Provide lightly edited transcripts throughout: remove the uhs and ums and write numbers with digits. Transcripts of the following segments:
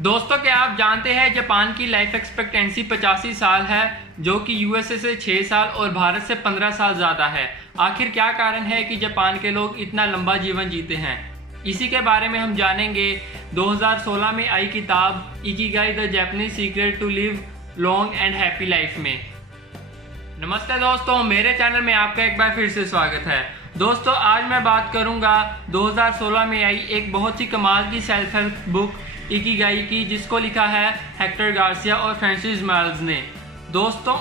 दोस्तों, क्या आप जानते हैं जापान की लाइफ एक्सपेक्टेंसी 85 साल है, जो कि यूएसए से 6 साल और भारत से 15 साल ज़्यादा है। आखिर क्या कारण है कि जापान के लोग इतना लंबा जीवन जीते हैं? इसी के बारे में हम जानेंगे 2016 में आई किताब Ikigai the Japanese secret to live long and happy life में। नमस्ते दोस्तों, मेरे चैनल में आपका एक बार फिर से स्वागत है। दोस्तों, आज मैं बात करूंगा 2016 में आई एक बहुत ही कमाल की सेल्फ हेल्प बुक इकिगाई की, जिसको लिखा है हेक्टर गार्सिया और फ्रांसिस माइल्स ने। दोस्तों,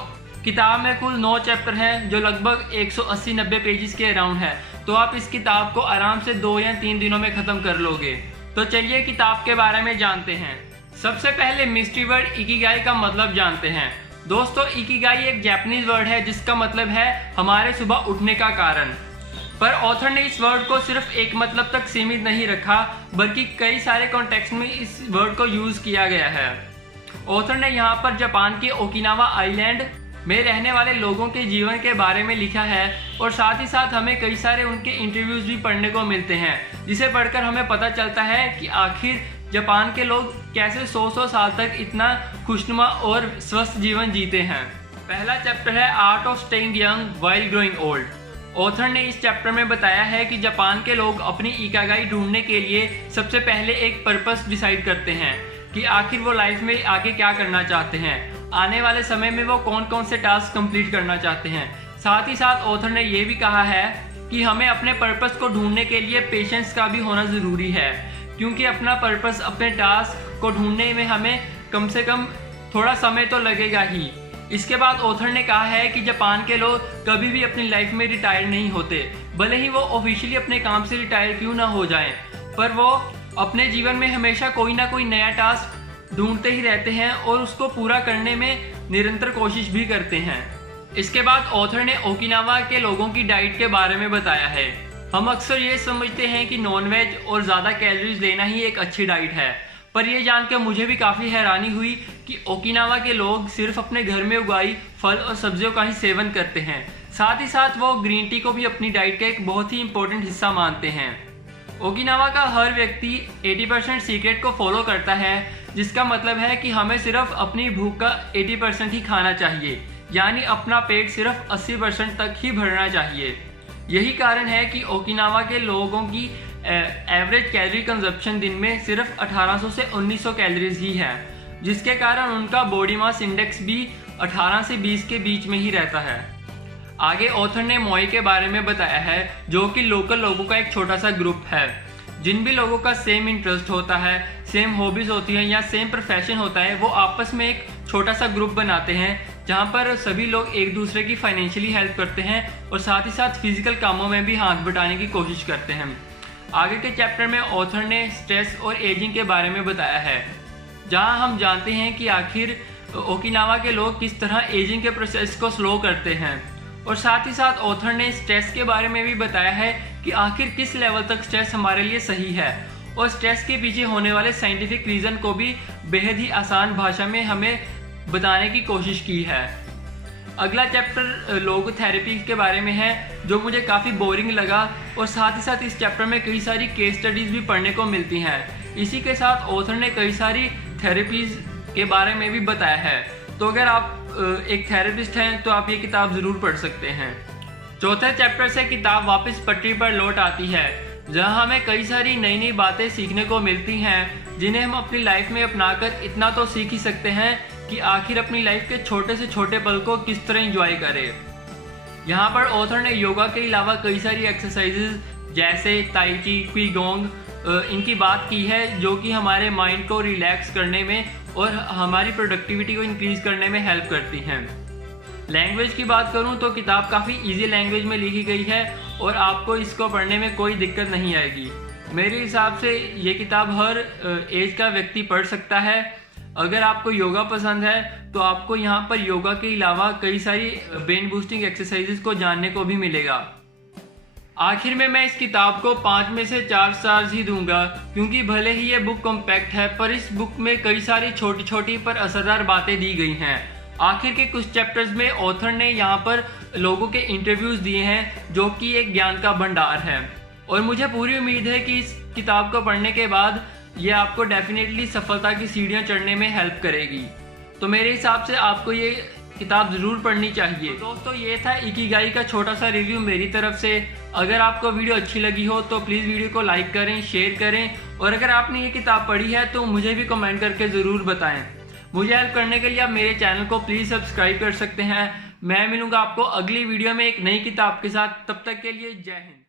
किताब में कुल 9 चैप्टर हैं जो लगभग 180-90 पेजेस के अराउंड है, तो आप इस किताब को आराम से 2 या 3 दिनों में ख़त्म कर लोगे। तो चलिए किताब के बारे में जानते हैं। सबसे पहले मिस्ट्री वर्ड इकिगाई का मतलब जानते हैं। दोस्तों, इकिगाई एक जापानीज वर्ड है जिसका मतलब है हमारे सुबह उठने का कारण। पर ऑथर ने इस वर्ड को सिर्फ एक मतलब तक सीमित नहीं रखा, बल्कि कई सारे कॉन्टेक्स्ट में इस वर्ड को यूज किया गया है। ऑथर ने यहाँ पर जापान के ओकिनावा आइलैंड में रहने वाले लोगों के जीवन के बारे में लिखा है, और साथ ही साथ हमें कई सारे उनके इंटरव्यूज भी पढ़ने को मिलते हैं, जिसे पढ़कर हमें पता चलता है कि आखिर जापान के लोग कैसे 100 साल तक इतना खुशनुमा और स्वस्थ जीवन जीते हैं। पहला चैप्टर है art of staying young while growing old. Author ने इस चैप्टर में बताया है कि जापान के लोग अपनी इकिगाई ढूंढने के लिए सबसे पहले एक पर्पस डिसाइड करते हैं कि आखिर वो लाइफ में आगे क्या करना चाहते हैं, आने वाले समय में वो कौन कौन से टास्क कंप्लीट करना चाहते हैं। साथ ही साथ ऑथर ने ये भी कहा है कि हमें अपने पर्पस को ढूंढने के लिए पेशेंस का भी होना ज़रूरी है, क्योंकि अपना पर्पस, अपने टास्क को ढूंढने में हमें कम से कम थोड़ा समय तो लगेगा ही। इसके बाद ऑथर ने कहा है कि जापान के लोग कभी भी अपनी लाइफ में रिटायर नहीं होते, भले ही वो ऑफिशियली अपने काम से रिटायर क्यों ना हो जाएं, पर वो अपने जीवन में हमेशा कोई ना कोई नया टास्क ढूंढते ही रहते हैं और उसको पूरा करने में निरंतर कोशिश भी करते हैं। इसके बाद ऑथर ने ओकिनावा के लोगों की डाइट के बारे में बताया है। हम अक्सर ये समझते हैं कि नॉनवेज और ज़्यादा कैलोरीज लेना ही एक अच्छी डाइट है, पर यह जानकर मुझे भी काफ़ी हैरानी हुई कि ओकिनावा के लोग सिर्फ अपने घर में उगाई फल और सब्जियों का ही सेवन करते हैं। साथ ही साथ वो ग्रीन टी को भी अपनी डाइट का एक बहुत ही इम्पोर्टेंट हिस्सा मानते हैं। ओकिनावा का हर व्यक्ति 80% सीक्रेट को फॉलो करता है, जिसका मतलब है कि हमें सिर्फ अपनी भूख का 80% ही खाना चाहिए, यानी अपना पेट सिर्फ 80% तक ही भरना चाहिए। यही कारण है कि ओकिनावा के लोगों की एवरेज कैलोरी कंजप्शन दिन में सिर्फ 1800 से 1900 कैलोरीज ही है, जिसके कारण उनका बॉडी मास इंडेक्स भी 18 से 20 के बीच में ही रहता है। आगे ऑथर ने मोई के बारे में बताया है, जो कि लोकल लोगों का एक छोटा सा ग्रुप है। जिन भी लोगों का सेम इंटरेस्ट होता है, सेम हॉबीज होती हैं या सेम प्रोफेशन होता है, वो आपस में एक छोटा सा ग्रुप बनाते हैं, जहाँ पर सभी लोग एक दूसरे की फाइनेंशियली हेल्प करते हैं और साथ ही साथ फिजिकल कामों में भी हाथ बटाने की कोशिश करते हैं। आगे के चैप्टर में ऑथर ने स्ट्रेस और एजिंग के बारे में बताया है, जहां हम जानते हैं कि आखिर ओकिनावा के लोग किस तरह एजिंग के प्रोसेस को स्लो करते हैं। और साथ ही साथ ऑथर ने स्ट्रेस के बारे में भी बताया है कि आखिर किस लेवल तक स्ट्रेस हमारे लिए सही है, और स्ट्रेस के पीछे होने वाले साइंटिफिक रीज़न को भी बेहद ही आसान भाषा में हमें बताने की कोशिश की है। अगला चैप्टर लोगोथेरेपी के बारे में है, जो मुझे काफ़ी बोरिंग लगा, और साथ ही साथ इस चैप्टर में कई सारी केस स्टडीज़ भी पढ़ने को मिलती हैं। इसी के साथ ऑथर ने कई सारी थेरेपीज़ के बारे में भी बताया है, तो अगर आप एक थेरेपिस्ट हैं तो आप ये किताब ज़रूर पढ़ सकते हैं। चौथे चैप्टर से किताब वापस पटरी पर लौट आती है, जहाँ हमें कई सारी नई नई बातें सीखने को मिलती हैं, जिन्हें हम अपनी लाइफ में अपनाकर इतना तो सीख ही सकते हैं कि आखिर अपनी लाइफ के छोटे से छोटे पल को किस तरह एंजॉय करें। यहाँ पर ऑथर ने योगा के अलावा कई सारी एक्सरसाइजेज जैसे ताई ची, क्विगोंग, इनकी बात की है, जो कि हमारे माइंड को रिलैक्स करने में और हमारी प्रोडक्टिविटी को इंक्रीज करने में हेल्प करती हैं। लैंग्वेज की बात करूँ तो किताब काफ़ी इजी लैंग्वेज में लिखी गई है और आपको इसको पढ़ने में कोई दिक्कत नहीं आएगी। मेरे हिसाब से ये किताब हर एज का व्यक्ति पढ़ सकता है। अगर आपको योगा पसंद है तो आपको यहाँ पर योगा के अलावा कई सारी ब्रेन बूस्टिंग एक्सरसाइजेज को जानने को भी मिलेगा। आखिर में मैं इस किताब को 5 में से 4 स्टार्स ही दूंगा, क्योंकि भले ही ये बुक कॉम्पैक्ट है, पर इस बुक में कई सारी छोटी छोटी पर असरदार बातें दी गई हैं। आखिर के कुछ चैप्टर्स में ऑथर ने यहाँ पर लोगों के इंटरव्यूज दिए हैं, जो कि एक ज्ञान का भंडार है, और मुझे पूरी उम्मीद है कि इस किताब को पढ़ने के बाद ये आपको डेफिनेटली सफलता की सीढ़ियाँ चढ़ने में हेल्प करेगी। तो मेरे हिसाब से आपको ये किताब ज़रूर पढ़नी चाहिए। दोस्तों, ये था इकिगाई का छोटा सा रिव्यू मेरी तरफ से। अगर आपको वीडियो अच्छी लगी हो तो प्लीज़ वीडियो को लाइक करें, शेयर करें, और अगर आपने ये किताब पढ़ी है तो मुझे भी कमेंट करके ज़रूर बताएं। मुझे हेल्प करने के लिए आप मेरे चैनल को प्लीज़ सब्सक्राइब कर सकते हैं। मैं मिलूंगा आपको अगली वीडियो में एक नई किताब के साथ। तब तक के लिए जय हिंद।